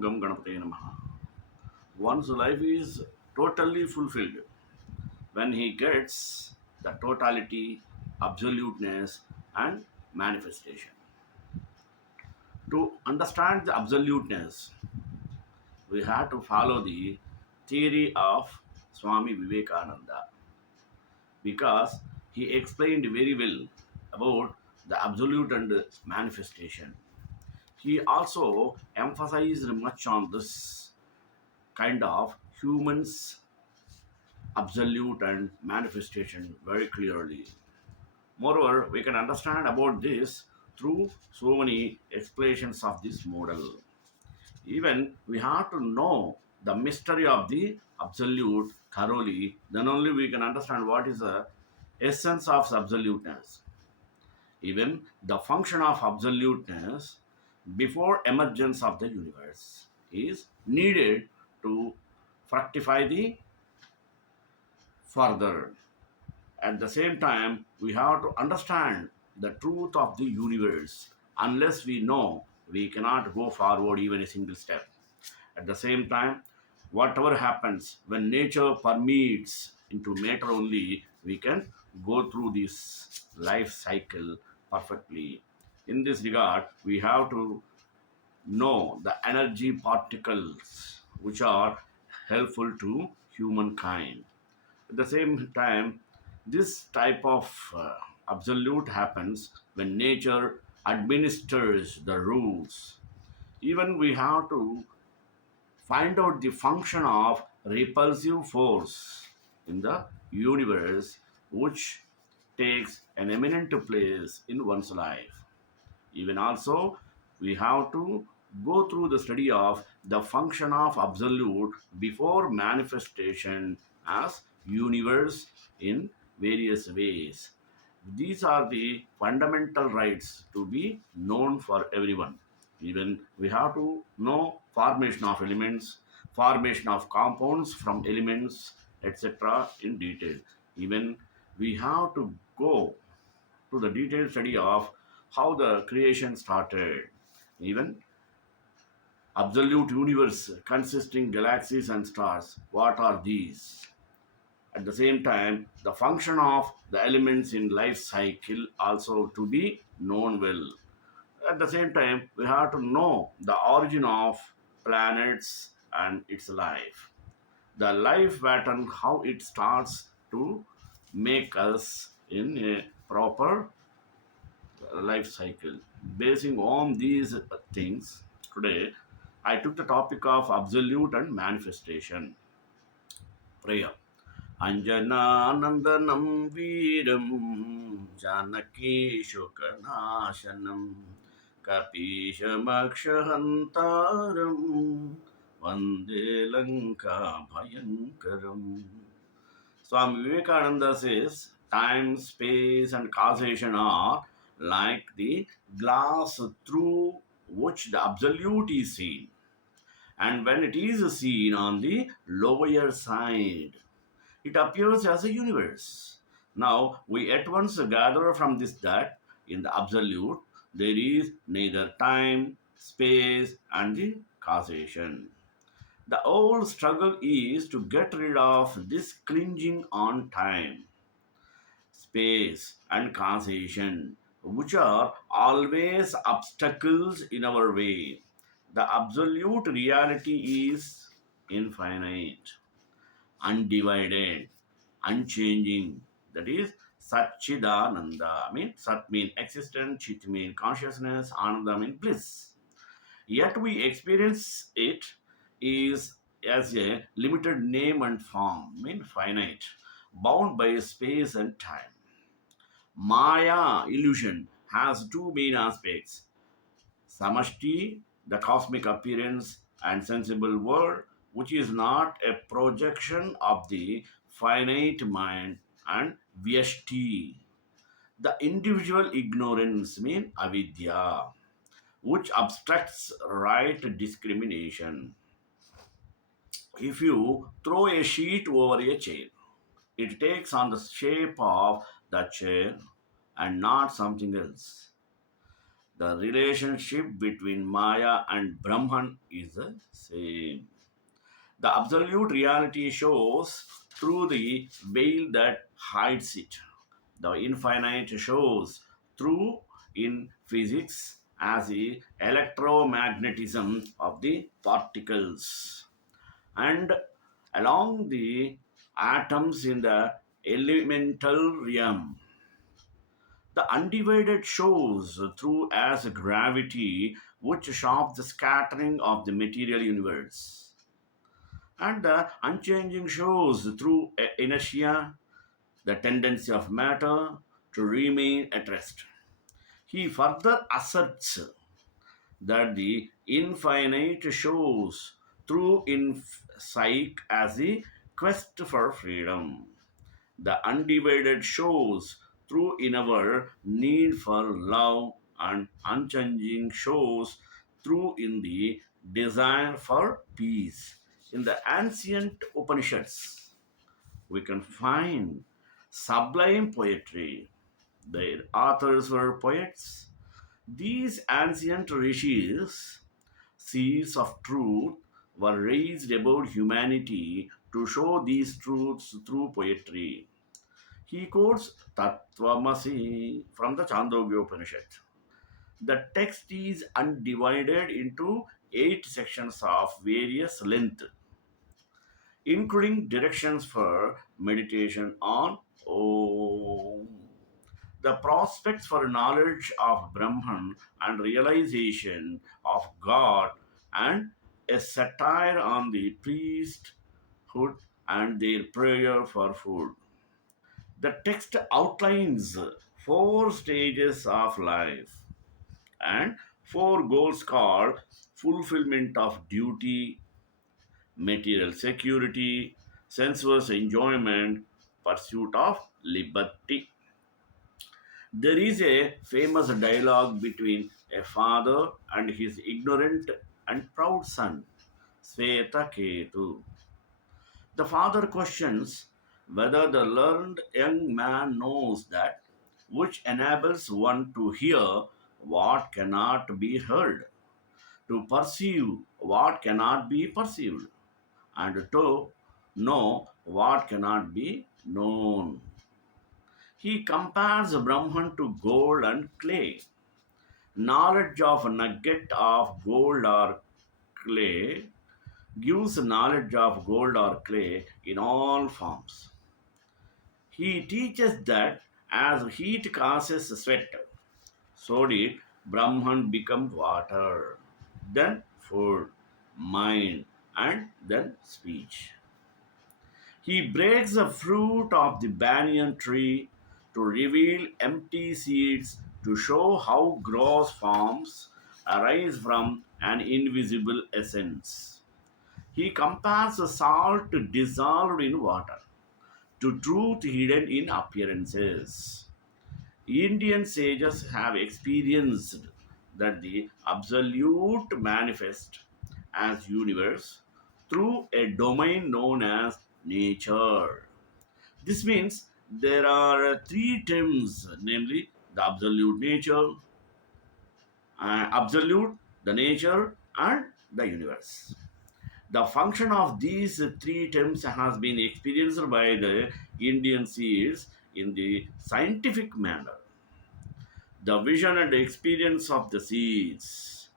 Gam Ganapate Namaha. One's life is totally fulfilled when he gets the totality, absoluteness, and manifestation. To understand the absoluteness, we have to follow the theory of Swami Vivekananda because he explained very well about the absolute and manifestation. He also emphasized much on this kind of humans absolute and manifestation very clearly. Moreover, we can understand about this through so many explanations of this model. Even we have to know the mystery of the absolute thoroughly, then only we can understand what is the essence of absoluteness. Even the function of absoluteness before emergence of the universe is needed to fructify the further. At the same time, we have to understand the truth of the universe. Unless we know, we cannot go forward even a single step. At the same time, whatever happens when nature permits into matter only, we can go through this life cycle perfectly. In this regard, we have to know the energy particles which are helpful to humankind. At the same time, this type of absolute happens when nature administers the rules. Even we have to find out the function of repulsive force in the universe, which takes an eminent place in one's life. Even also, we have to go through the study of the function of absolute before manifestation as universe in various ways. These are the fundamental rights to be known for everyone. Even we have to know formation of elements, formation of compounds from elements, etc. in detail. Even we have to go to the detailed study of how the creation started. Even absolute universe consisting galaxies and stars. What are these? At the same time, the function of the elements in life cycle also to be known well. At the same time, we have to know the origin of planets and its life. The life pattern, how it starts to make us in a proper life cycle. Basing on these things, today I took the topic of absolute and manifestation. Prayer. Anjananandanam Veeram Janaki Shukanashanam Kapishamakshahantaram Vande Lanka Bhayankaram. Swami Vivekananda says time, space, and causation are like the glass through which the absolute is seen. And when it is seen on the lower side, it appears as a universe. Now, we at once gather from this that in the absolute there is neither time, space, and the causation. The whole struggle is to get rid of this clinging on time, space, and causation, which are always obstacles in our way. The absolute reality is infinite, undivided, unchanging. That is Satchidananda. Sat mean existence, Chit mean consciousness, Ananda mean bliss. Yet we experience it is as a limited name and form, finite, bound by space and time. Maya illusion has two main aspects: samashti, the cosmic appearance, and sensible world, which is not a projection of the finite mind, and vyashti, the individual ignorance, avidya, which abstracts right discrimination. If you throw a sheet over a chair, it takes on the shape of the chair and not something else. The relationship between Maya and Brahman is the same. The absolute reality shows through the veil that hides it. The infinite shows through in physics as the electromagnetism of the particles and along the atoms in the elemental realm. The undivided shows through as gravity, which stops the scattering of the material universe, and the unchanging shows through inertia, the tendency of matter to remain at rest. He further asserts that the infinite shows through in psyche as the quest for freedom. The undivided shows through in our need for love and unchanging shows through in the desire for peace. In the ancient Upanishads, we can find sublime poetry. Their authors were poets. These ancient rishis, seeds of truth, were raised about humanity to show these truths through poetry. He quotes Tattvamasi from the Chandogya Upanishad. The text is undivided into 8 sections of various length, including directions for meditation on Om. The prospects for knowledge of Brahman and realization of God, and a satire on the priesthood and their prayer for food. The text outlines 4 stages of life and 4 goals called fulfillment of duty, material security, sensuous enjoyment, pursuit of liberty. There is a famous dialogue between a father and his ignorant and proud son, Sveta Ketu. The father questions whether the learned young man knows that which enables one to hear what cannot be heard, to perceive what cannot be perceived, and to know what cannot be known. He compares Brahman to gold and clay. Knowledge of a nugget of gold or clay gives knowledge of gold or clay in all forms. He teaches that as heat causes sweat, so did Brahman become water, then food, mind, and then speech. He breaks the fruit of the banyan tree to reveal empty seeds to show how gross forms arise from an invisible essence. He compares the salt dissolved in water to truth hidden in appearances. Indian sages have experienced that the absolute manifest as universe through a domain known as nature. This means there are 3 terms, namely the absolute nature, absolute, the nature, and the universe. The function of these 3 terms has been experienced by the Indian seers in the scientific manner. The vision and experience of the seeds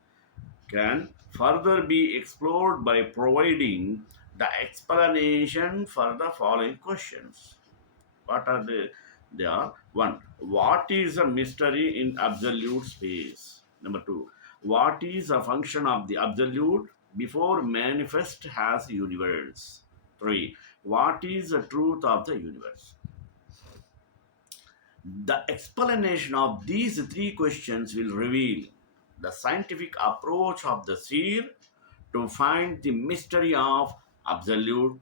can further be explored by providing the explanation for the following questions. What are they? They are: one, what is a mystery in absolute space? Number two, what is a function of the absolute before manifest as universe? Three, what is the truth of the universe? The explanation of these 3 questions will reveal the scientific approach of the seer to find the mystery of absolute,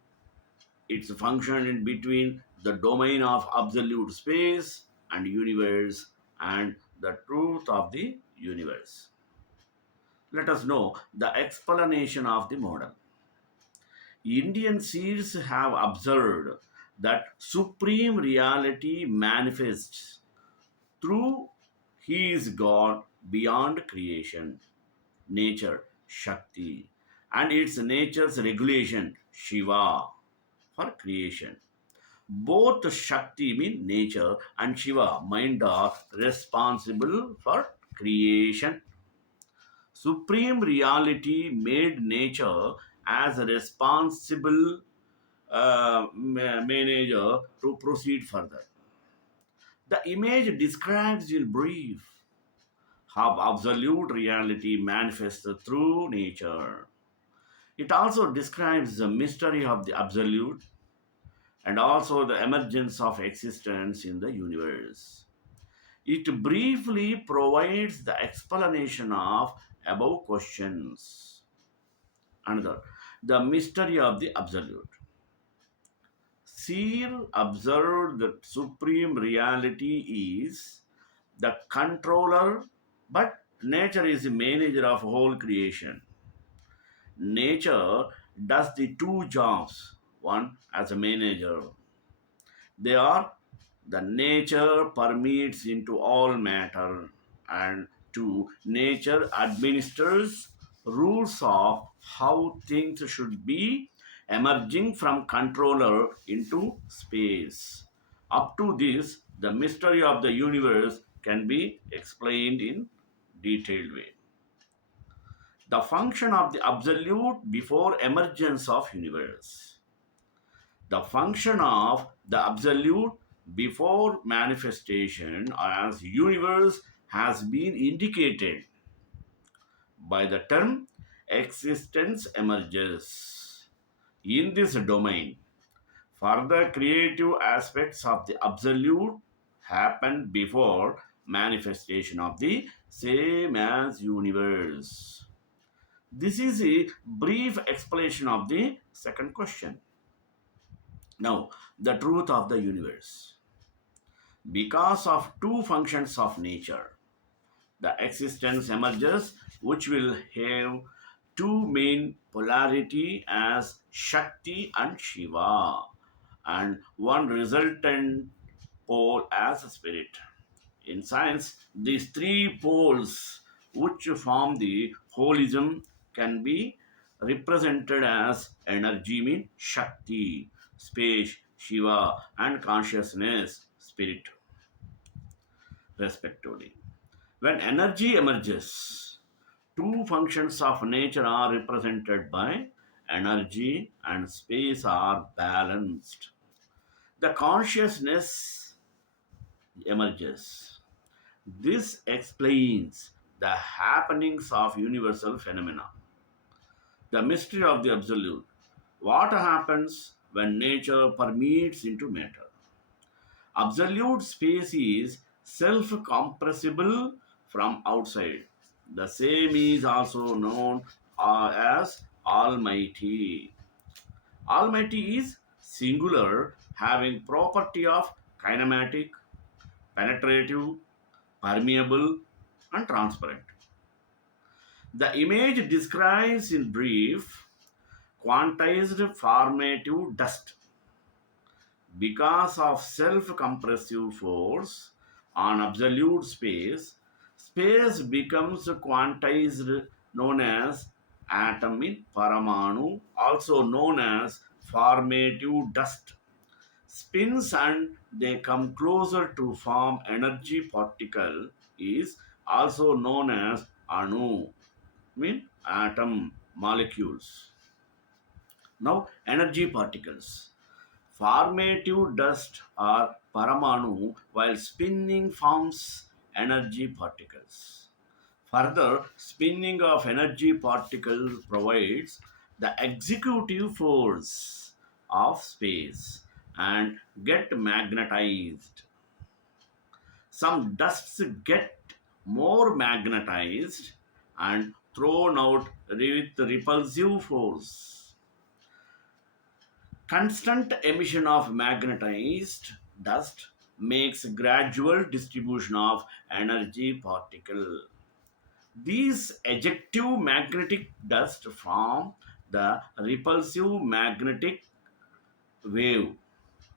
its function in between the domain of absolute space and universe, and the truth of the universe. Let us know the explanation of the model. Indian seers have observed that supreme reality manifests through he is God beyond creation, nature, Shakti, and its nature's regulation, Shiva, for creation. Both Shakti mean nature and Shiva mind are responsible for creation. Supreme reality made nature as a responsible manager to proceed further. The image describes in brief how absolute reality manifests through nature. It also describes the mystery of the absolute and also the emergence of existence in the universe. It briefly provides the explanation of above questions. Another, the mystery of the absolute. Seer observed that supreme reality is the controller, but nature is the manager of whole creation. Nature does the two jobs, one as a manager. They are the nature permeates into all matter, and two, nature administers rules of how things should be, emerging from controller into space. Up to this, the mystery of the universe can be explained in detailed way. The function of the absolute before emergence of universe. The function of the absolute before manifestation as universe has been indicated by the term existence emerges. In this domain, further creative aspects of the absolute happen before manifestation of the same as universe. This is a brief explanation of the second question. Now, the truth of the universe. Because of two functions of nature, the existence emerges, which will have two main polarity as Shakti and Shiva, and one resultant pole as spirit. In science, these three poles, which form the holism, can be represented as energy, mean Shakti, space, Shiva, and consciousness, spirit, respectively. When energy emerges, two functions of nature are represented by energy and space are balanced. The consciousness emerges. This explains the happenings of universal phenomena. The mystery of the absolute. What happens when nature permeates into matter? Absolute space is self compressible from outside. The same is also known as Almighty. Almighty is singular, having property of kinematic, penetrative, permeable, and transparent. The image describes in brief quantized formative dust. Because of self compressive force on absolute space, space becomes quantized, known as atom in Paramanu, also known as formative dust. Spins and they come closer to form energy particle is also known as Anu, mean atom molecules. Now, energy particles. Formative dust are paramanu, while spinning forms energy particles. Further, spinning of energy particles provides the executive force of space and get magnetized. Some dusts get more magnetized and thrown out with repulsive force. Constant emission of magnetized dust makes gradual distribution of energy particle. These ejective magnetic dust form the repulsive magnetic wave,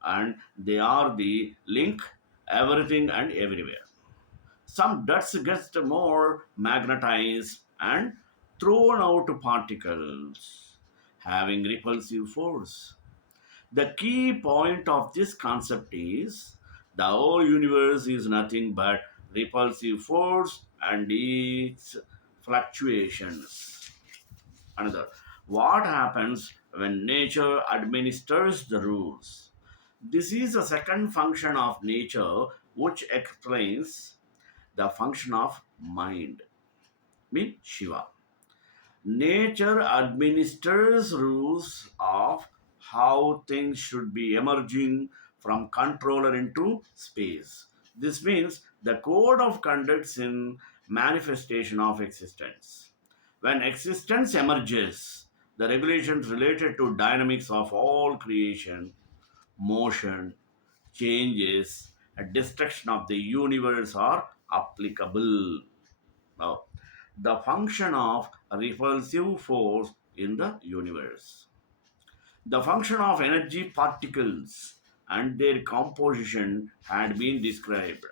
and they are the link everything and everywhere. Some dust gets more magnetized and thrown out particles, having repulsive force. The key point of this concept is the whole universe is nothing but repulsive force and its fluctuations. Another, what happens when nature administers the rules? This is the second function of nature which explains the function of mind, mean Shiva. Nature administers rules of how things should be emerging from controller into space. This means the code of conducts in manifestation of existence. When existence emerges, the regulations related to dynamics of all creation, motion, changes, and destruction of the universe are applicable. Now, the function of repulsive force in the universe. The function of energy particles and their composition had been described.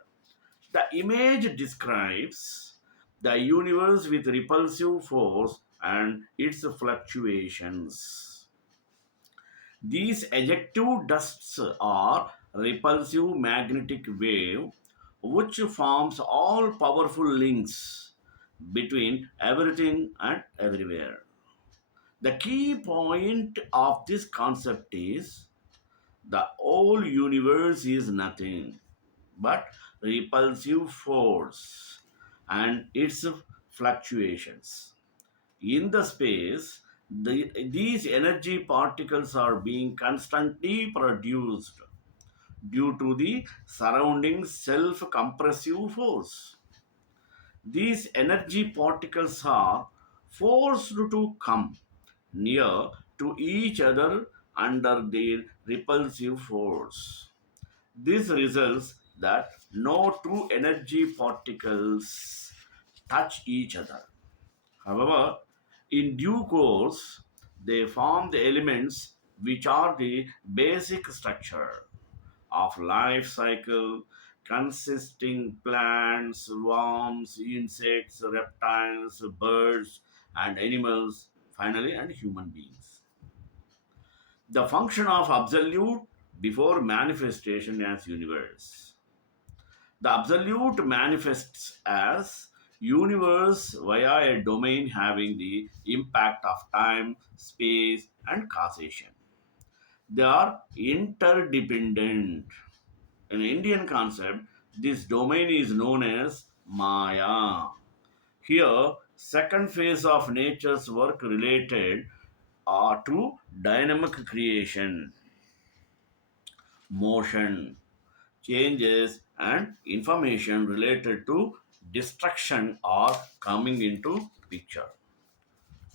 The image describes the universe with repulsive force and its fluctuations. These ejective dusts are repulsive magnetic wave which forms all powerful links between everything and everywhere. The key point of this concept is the whole universe is nothing but repulsive force and its fluctuations. In the space, these energy particles are being constantly produced due to the surrounding self compressive force. These energy particles are forced to come near to each other under their repulsive force. This results that no two energy particles touch each other. However, in due course, they form the elements which are the basic structure of life cycle consisting plants, worms, insects, reptiles, birds, and animals, finally, and human beings. The function of absolute before manifestation as universe. The absolute manifests as universe via a domain having the impact of time, space, and causation. They are interdependent. In Indian concept, this domain is known as Maya. Here, second phase of nature's work related are to dynamic creation, motion, changes, and information related to destruction are coming into picture.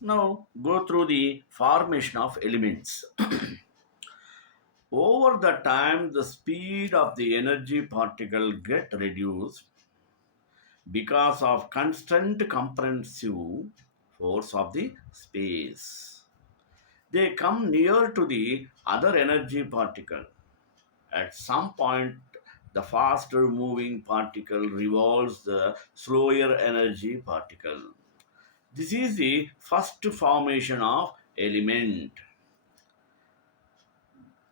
Now, go through the formation of elements. Over the time, the speed of the energy particle get reduced because of constant compressive force of the space. They come near to the other energy particle. At some point, the faster moving particle revolves the slower energy particle. This is the first formation of element.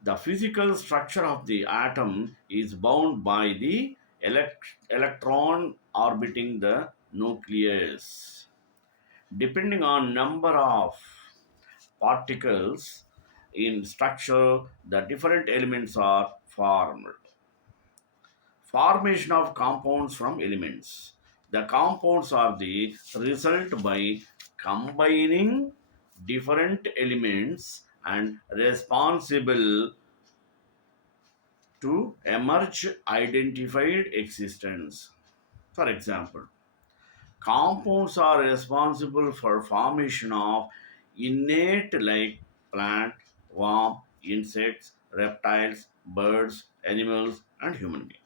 The physical structure of the atom is bound by the electron orbiting the nucleus. Depending on number of particles in structure, the different elements are formed. Formation of compounds from elements. The compounds are the result by combining different elements and responsible to emerge identified existence. For example, compounds are responsible for formation of innate like plant, worm, insects, reptiles, birds, animals, and human beings.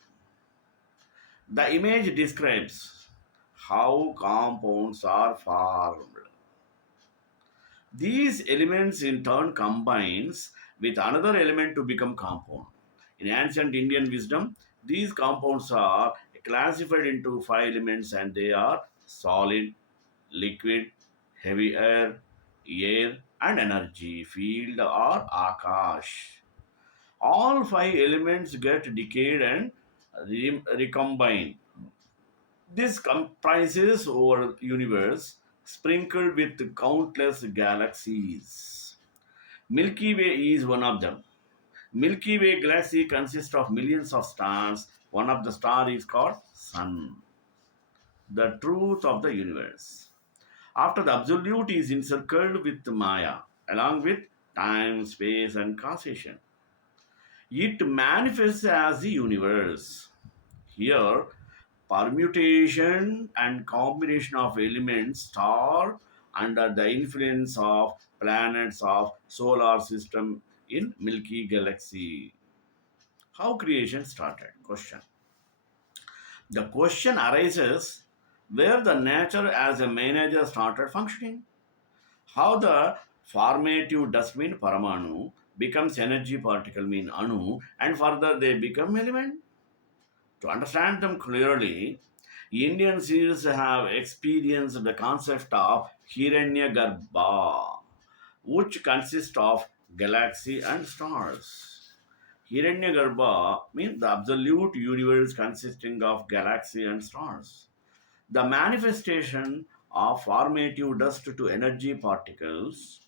The image describes how compounds are formed. These elements in turn combines with another element to become compound. In ancient Indian wisdom, these compounds are classified into five elements, and they are solid, liquid, heavy air, and energy, field or akash. All five elements get decayed and recombine. This comprises our universe sprinkled with countless galaxies. Milky Way is one of them. Milky Way galaxy consists of millions of stars. One of the stars is called Sun, the truth of the universe. After the absolute is encircled with Maya, along with time, space, and causation. It manifests as the universe. Here, permutation and combination of elements are under the influence of planets of solar system in Milky Galaxy. How creation started? Question. The question arises where the nature as a manager started functioning. How the formative dust mean paramanu becomes energy particle mean anu, and further they become element. To understand them clearly, Indian seers have experienced the concept of Hiranyagarbha, which consists of galaxy and stars. Hiranyagarbha means the absolute universe consisting of galaxy and stars. The manifestation of formative dust to energy particles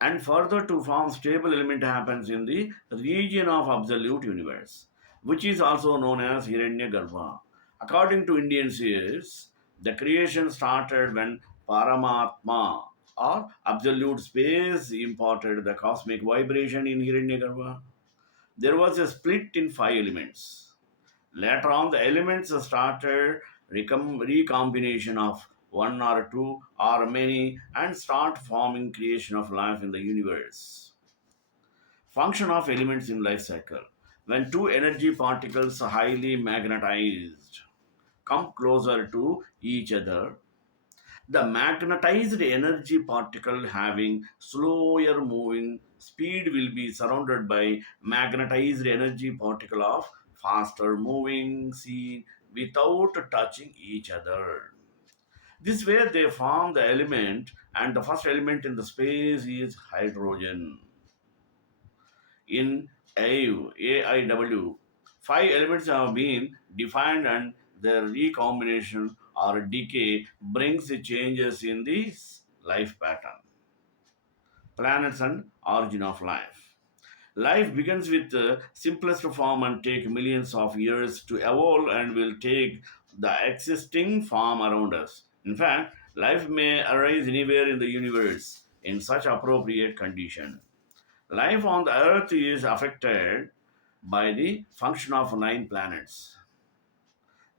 and further to form stable element happens in the region of absolute universe, which is also known as Hiranyagarbha. According to Indian seers, the creation started when Paramatma or absolute space imparted the cosmic vibration in Hiranyagarbha. There was a split in five elements. Later on, the elements started recombination of one or two or many and start forming creation of life in the universe. Function of elements in life cycle. When two energy particles highly magnetized come closer to each other, the magnetized energy particle having slower moving speed will be surrounded by magnetized energy particle of faster moving seen without touching each other. This way they form the element, and the first element in the space is hydrogen. In AIW, five elements have been defined and their recombination or decay brings changes in this life pattern. Planets and origin of life. Life begins with the simplest form and take millions of years to evolve and will take the existing form around us. In fact, life may arise anywhere in the universe in such appropriate condition. Life on the earth is affected by the function of nine planets.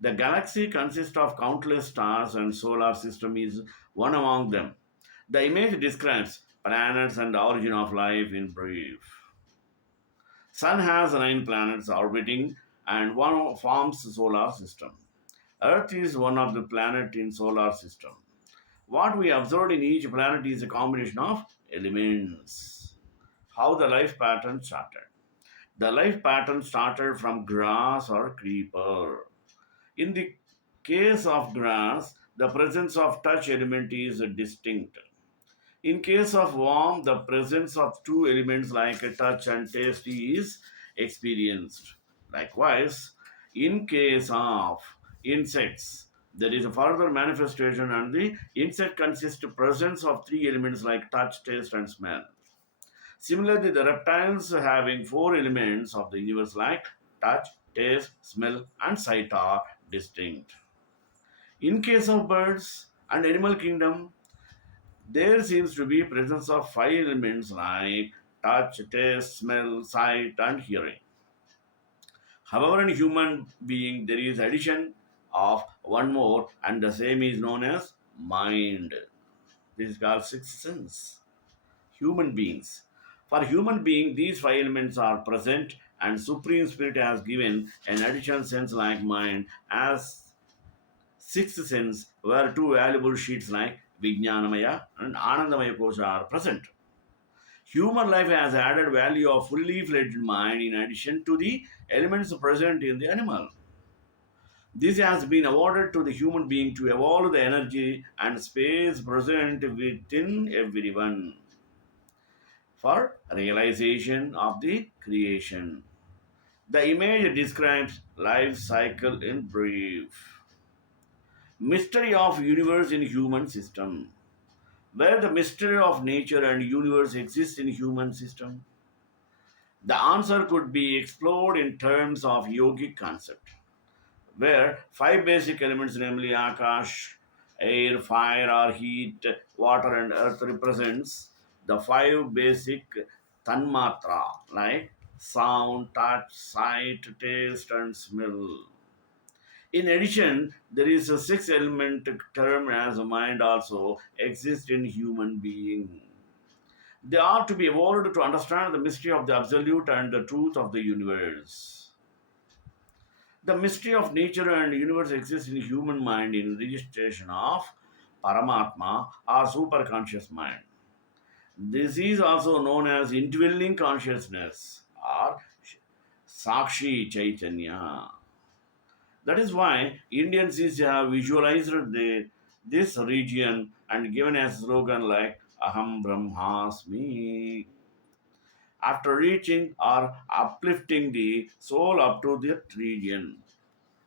The galaxy consists of countless stars and solar system is one among them. The image describes planets and the origin of life in brief. Sun has nine planets orbiting and one forms solar system. Earth is one of the planet in solar system. What we observed in each planet is a combination of elements. How the life pattern started. The life pattern started from grass or creeper. In the case of grass, the presence of touch element is distinct. In case of worm, the presence of two elements like touch and taste is experienced. Likewise, in case of insects, there is a further manifestation, and the insect consists presence of three elements like touch, taste, and smell. Similarly, the reptiles having four elements of the universe like touch, taste, smell, and sight are distinct. In case of birds and animal kingdom, there seems to be presence of five elements like touch, taste, smell, sight, and hearing. However, in human being, there is addition of one more, and the same is known as mind. This is called sixth sense. Human beings. For human being, these five elements are present, and Supreme Spirit has given an additional sense like mind as sixth sense, where two valuable sheets like Vijnanamaya and Anandamaya Kosha are present. Human life has added value of fully fledged mind in addition to the elements present in the animal. This has been awarded to the human being to evolve the energy and space present within everyone for realization of the creation. The image describes life cycle in brief. Mystery of universe in human system. Where the mystery of nature and universe exists in human system, the answer could be explored in terms of yogic concept, where five basic elements, namely Akash, air, fire or heat, water and earth represents the five basic tanmatra like sound, touch, sight, taste and smell. In addition, there is a six element term as a mind also exists in human being. They are to be evolved to understand the mystery of the absolute and the truth of the universe. The mystery of nature and universe exists in human mind in registration of Paramatma or superconscious mind. This is also known as indwelling consciousness or Sakshi Chaitanya. That is why Indians have visualized this region and given a slogan like Aham Brahmasmi after reaching or uplifting the soul up to that region.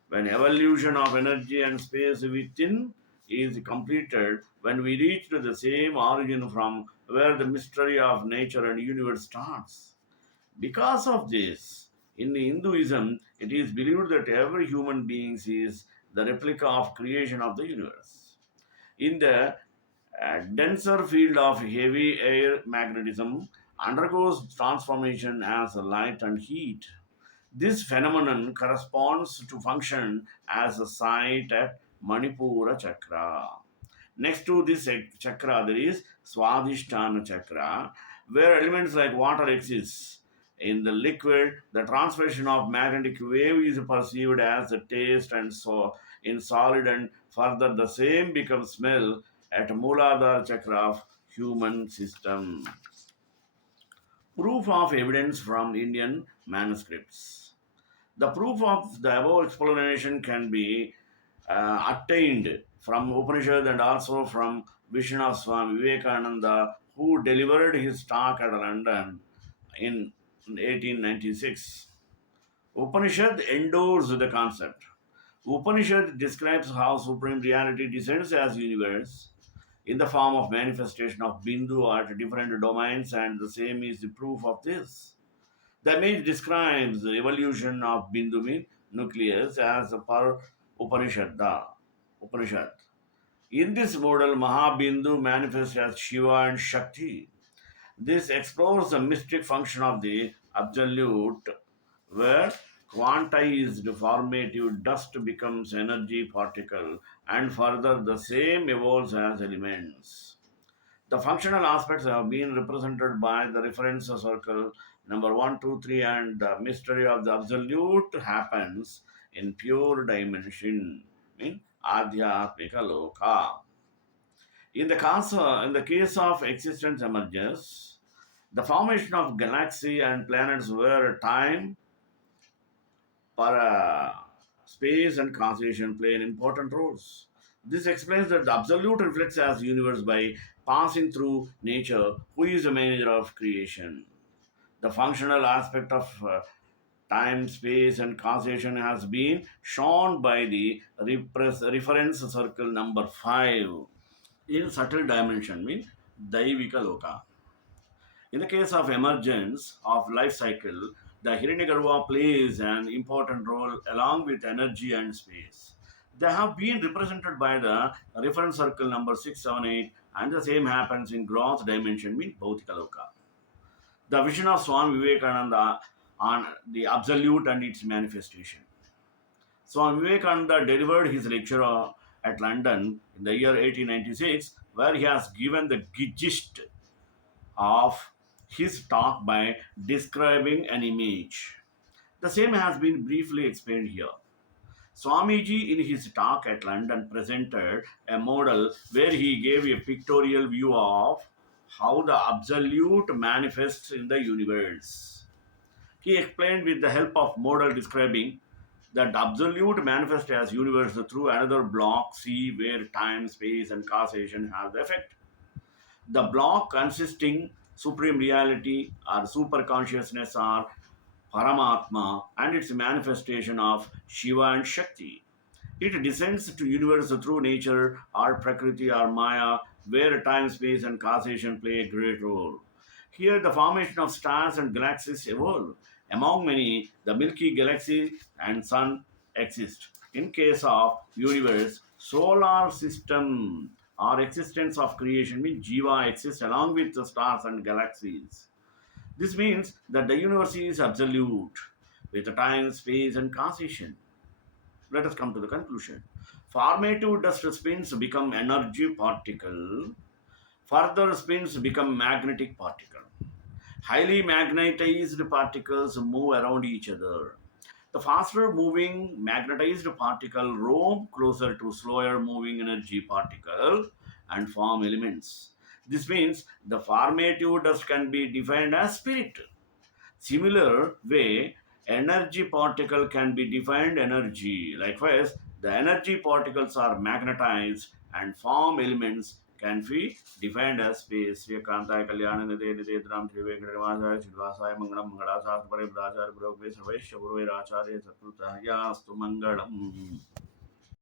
When evolution of energy and space within is completed, when we reach to the same origin from where the mystery of nature and universe starts. Because of this, in Hinduism, it is believed that every human being is the replica of creation of the universe. In the denser field of heavy air magnetism undergoes transformation as light and heat. This phenomenon corresponds to function as a site at Manipura chakra. Next to this chakra, there is Swadhisthana chakra, where elements like water exist. In the liquid, the transmission of magnetic wave is perceived as a taste, and so in solid and further the same becomes smell at Mooladhara chakra of human system. Proof of evidence from Indian manuscripts. The proof of the above explanation can be attained from Upanishad and also from Vishnu Swami Vivekananda, who delivered his talk at London in 1896. Upanishad endorsed the concept. Upanishad describes how supreme reality descends as universe in the form of manifestation of Bindu at different domains, and the same is the proof of this. The image describes the evolution of Bindu mean nucleus as per Upanishad. In this model, Mahabindu manifests as Shiva and Shakti. This explores the mystic function of the absolute, where quantized formative dust becomes energy particle, and further the same evolves as elements. The functional aspects have been represented by the reference circle number 1, 2, 3, and the mystery of the absolute happens in pure dimension, in Adhyatmika Loka. In the case of existence emerges, the formation of galaxy and planets where time, para, space, and causation play an important roles. This explains that the absolute reflects as universe by passing through nature, who is the manager of creation. The functional aspect of time, space, and causation has been shown by the reference circle number 5 in subtle dimension, mean Daivika Loka. In the case of emergence of life cycle, the Hiranyagarbha plays an important role along with energy and space. They have been represented by the reference circle number 678, and the same happens in gross dimension, mean Bhautika Loka. The vision of Swami Vivekananda on the absolute and its manifestation. Swami Vivekananda delivered his lecture at London in the year 1896, where he has given the gist of his talk by describing an image. The same has been briefly explained here. Swamiji, in his talk at London, presented a model where he gave a pictorial view of how the absolute manifests in the universe. He explained with the help of model describing That absolute manifests as universe through another block C where time, space, and causation have the effect. The block consisting supreme reality or super consciousness or Paramatma and its manifestation of Shiva and Shakti. It descends to universe through nature or Prakriti or Maya, where time, space, and causation play a great role. Here, the formation of stars and galaxies evolve. Among many, the Milky Galaxy and Sun exist. In case of universe, solar system or existence of creation means Jiva exists along with the stars and galaxies. This means that the universe is absolute with time, space, and causation. Let us come to the conclusion. Formative dust spins become energy particle. Further spins become magnetic particle. Highly magnetized particles move around each other. The faster moving magnetized particle roam closer to slower moving energy particle and form elements. This means the formative dust can be defined as spirit. Similar way, energy particle can be defined energy. Likewise, the energy particles are magnetized and form elements can be defined as space. Srikantai Kalyana Nide Nide Dram Trivenkatavasaya Shivasaya Mangalam Mangalasas Paribhasar Brokve Savesha Urve Acharya Satrutaya Astu Mangalam.